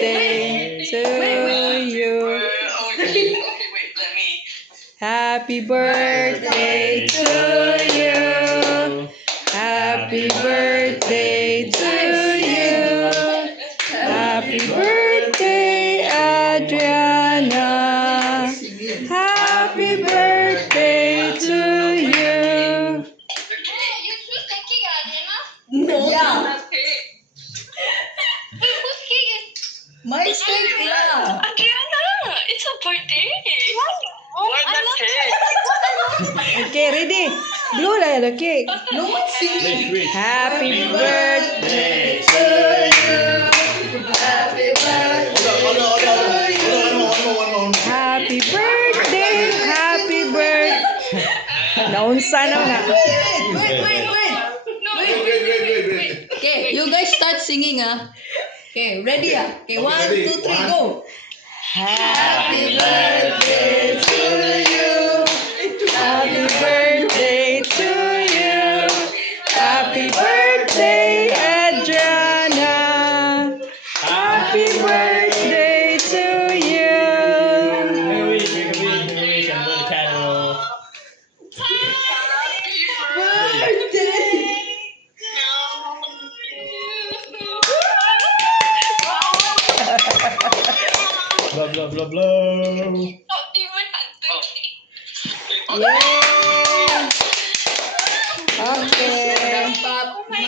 birthday to you. Okay, wait, let me. Happy birthday to you. Happy birthday to you. Happy birthday, Adriana. Happy birthday to you. You choose the cake, Adriana? No. Yeah. Wait, whose cake is? My cake, yeah. Adriana, it's a birthday. Why I that love cake? Okay, ready? Blow lah the cake. No one singing. Happy birthday to you. Happy birthday to you. Happy birthday, happy birthday. Naunsa na nga. Wait. Okay, you guys start singing, ah. Okay, ready, ah. Okay, 1, 2, 3, go. Happy birthday to you. Happy birthday to you. Happy birthday, Adriana. Happy birthday to you. Wait, I'm going to candle. Blah, blah, blah, blah. Not even at 30. Yay!